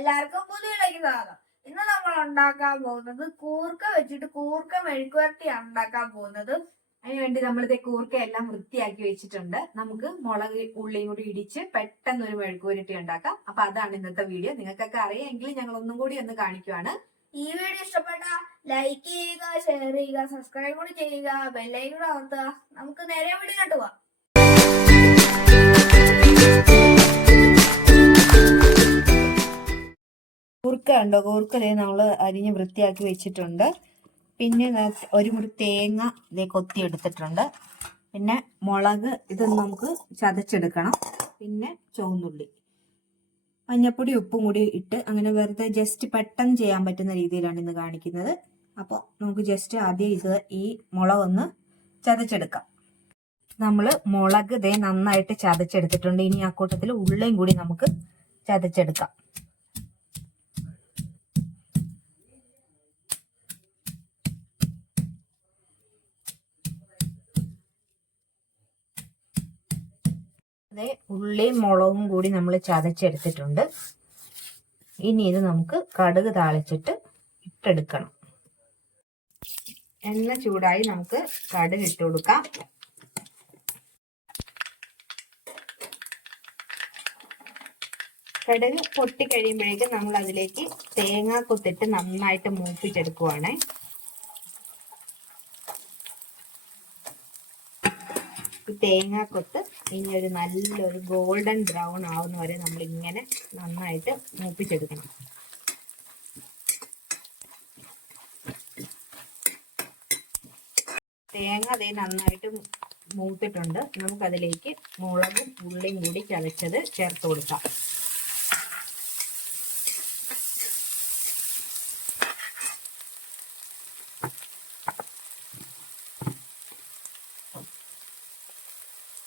എല്ലാവർക്കും പുതിയയിലേക്ക് സ്വാഗതം. ഇന്ന് നമ്മൾ ഉണ്ടാക്കാൻ പോകുന്നത് കൂർക്ക വെച്ചിട്ട് കൂർക്ക മെഴുക്കുവരട്ടിയാണ് ഉണ്ടാക്കാൻ പോകുന്നത്. അതിനുവേണ്ടി നമ്മളിത് കൂർക്ക എല്ലാം വൃത്തിയാക്കി വെച്ചിട്ടുണ്ട്. നമുക്ക് മുളക് ഉള്ളിയും കൂടി ഇടിച്ച് പെട്ടെന്ന് ഒരു മെഴുക്കുവരട്ടി ഉണ്ടാക്കാം. അപ്പൊ അതാണ് ഇന്നത്തെ വീഡിയോ. നിങ്ങൾക്കൊക്കെ അറിയാമെങ്കിൽ ഞങ്ങൾ ഒന്നും കൂടി ഒന്ന് കാണിക്കുവാണ്. ഈ വീഡിയോ ഇഷ്ടപ്പെട്ട ലൈക്ക് ചെയ്യുക, ഷെയർ ചെയ്യുക, സബ്സ്ക്രൈബ് കൂടി ചെയ്യുക, ബെല്ലൈക്കൺ കൂടെ അമർത്തുക. നമുക്ക് നേരെ വീഡിയോ കണ്ടുപോവാം. കൂർക്ക ഉണ്ടോ? കൂർക്ക നമ്മൾ അരിഞ്ഞ് വൃത്തിയാക്കി വെച്ചിട്ടുണ്ട്. പിന്നെ ഒരു മുറി തേങ്ങ ഇതേ കൊത്തി എടുത്തിട്ടുണ്ട്. പിന്നെ മുളക് ഇതൊന്ന് നമുക്ക് ചതച്ചെടുക്കണം. പിന്നെ ചുവന്നുള്ളി, മഞ്ഞപ്പൊടി, ഉപ്പും കൂടി ഇട്ട് അങ്ങനെ വെറുതെ ജസ്റ്റ് പെട്ടെന്ന് ചെയ്യാൻ പറ്റുന്ന രീതിയിലാണ് ഇന്ന് കാണിക്കുന്നത്. അപ്പോൾ നമുക്ക് ജസ്റ്റ് ആദ്യം ഈ മുളകൊന്ന് ചതച്ചെടുക്കാം. നമ്മൾ മുളക് ഇതേ നന്നായിട്ട് ചതച്ചെടുത്തിട്ടുണ്ട്. ഇനി ആ കൂട്ടത്തിൽ ഉള്ളിയും കൂടി നമുക്ക് ചതച്ചെടുക്കാം. അതെ, ഉള്ളിയും മുളകും കൂടി നമ്മൾ ചതച്ചെടുത്തിട്ടുണ്ട്. ഇനി ഇത് നമുക്ക് കടുക് താളിച്ചിട്ട് ഇട്ടെടുക്കണം. എണ്ണ ചൂടായി നമുക്ക് കടുക് ഇട്ട് കൊടുക്കാം. കടുക് പൊട്ടിക്കഴിയുമ്പോഴേക്കും നമ്മൾ അതിലേക്ക് തേങ്ങ കൊത്തിട്ട് നന്നായിട്ട് മൂപ്പിച്ചെടുക്കുവാണേ. തേങ്ങാക്കൊത്ത് ഇനി ഒരു നല്ലൊരു ഗോൾഡൻ ബ്രൗൺ ആവുന്ന വരെ നമ്മൾ ഇങ്ങനെ നന്നായിട്ട് മൂപ്പിച്ചെടുക്കണം. തേങ്ങ അതേ നന്നായിട്ട് മൂത്തിട്ടുണ്ട്. നമുക്കതിലേക്ക് മുളകും ഉള്ളിയും കൂടി ചതച്ചത് ചേർത്ത് കൊടുക്കാം.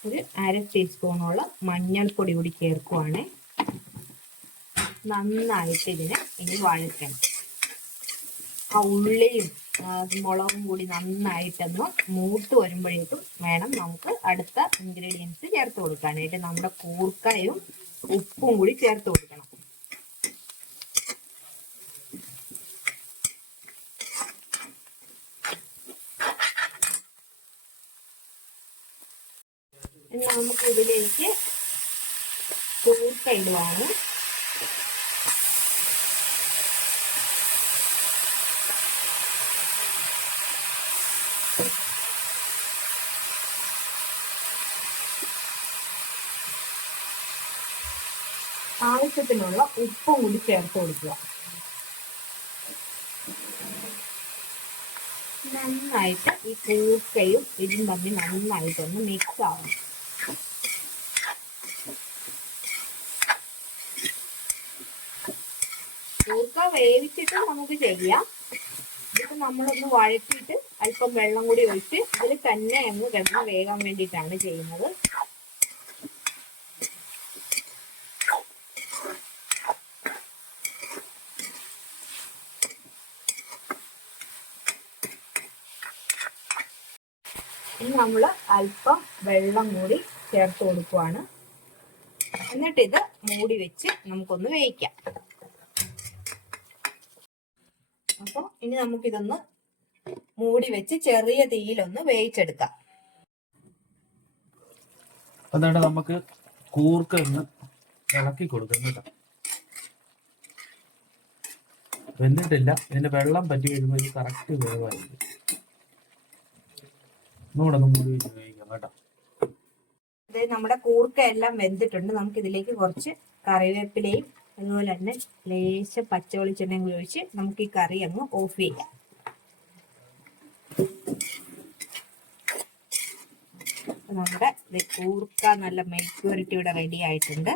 ഒരു 1/2 ടീസ്പൂണോളം മഞ്ഞൾപ്പൊടി കൂടി ചേർക്കുവാണ്. നന്നായിട്ട് ഇതിനെ ഇനി വഴറ്റണം. ആ ഉള്ളിയും മുളകും കൂടി നന്നായിട്ടൊന്ന് മൂത്ത് വരുമ്പോഴേക്കും വേണം നമുക്ക് അടുത്ത ഇൻഗ്രീഡിയൻസ് ചേർത്ത് കൊടുക്കാനായിട്ട്. നമ്മുടെ കൂർക്കയും ഉപ്പും കൂടി ചേർത്ത് കൊടുക്കണം. നമുക്ക് ഇതിലേക്ക് കൂർക്ക ഇടുവാണ്. ആവശ്യത്തിനുള്ള ഉപ്പും കൂടി ചേർത്ത് കൊടുക്കുക. നന്നായിട്ട് ഈ കൂർക്കയും ഇതും തമ്മിൽ നന്നായിട്ടൊന്ന് മിക്സ് ആവണം. കൂർക്ക വേവിച്ചിട്ട് നമുക്ക് ചെയ്യാം. ഇതിപ്പോ നമ്മളൊന്ന് വഴറ്റിയിട്ട് അല്പം വെള്ളം കൂടി ഒഴിച്ച് ഇതിൽ തന്നെ അങ്ങ് കിടന്ന് വേകാൻ വേണ്ടിയിട്ടാണ് ചെയ്യുന്നത്. ഇനി നമ്മൾ അല്പം വെള്ളം കൂടി ചേർത്ത് കൊടുക്കുവാണ്. എന്നിട്ട് ഇത് മൂടി വെച്ച് നമുക്കൊന്ന് വേവിക്കാം. അപ്പോൾ ഇനി നമുക്കിതൊന്ന് മൂടി വെച്ച് ചെറിയ തീയിലൊന്ന് വേവിച്ചെടുക്കാം. എന്നിട്ട് നമുക്ക് കൂർക്ക ഒന്ന് ഇളക്കി കൊടുക്കാം കേട്ടോ. വെന്തിട്ടില്ല, ഇതിന്റെ വെള്ളം പറ്റി വരുമ്പോൾ ഇത് കറക്റ്റ് വേവായിരിക്കും. ഒന്നുകൂടെ ഒന്ന് മൂടി വെച്ച് വേവിക്കാം കേട്ടോ. നമ്മുടെ കൂർക്ക എല്ലാം വെന്തിട്ടുണ്ട്. നമുക്ക് ഇതിലേക്ക് കുറച്ച് കറിവേപ്പിലയും അതുപോലെ തന്നെ ലേശ പച്ചവെളിച്ചെണ്ണയും കൂടി ഒഴിച്ച് നമുക്ക് ഈ കറി അങ്ങ് ഓഫ് ചെയ്യാം. നമ്മുടെ കൂർക്ക നല്ല മെഴുക്കുവരട്ടി ഇവിടെ റെഡി ആയിട്ടുണ്ട്.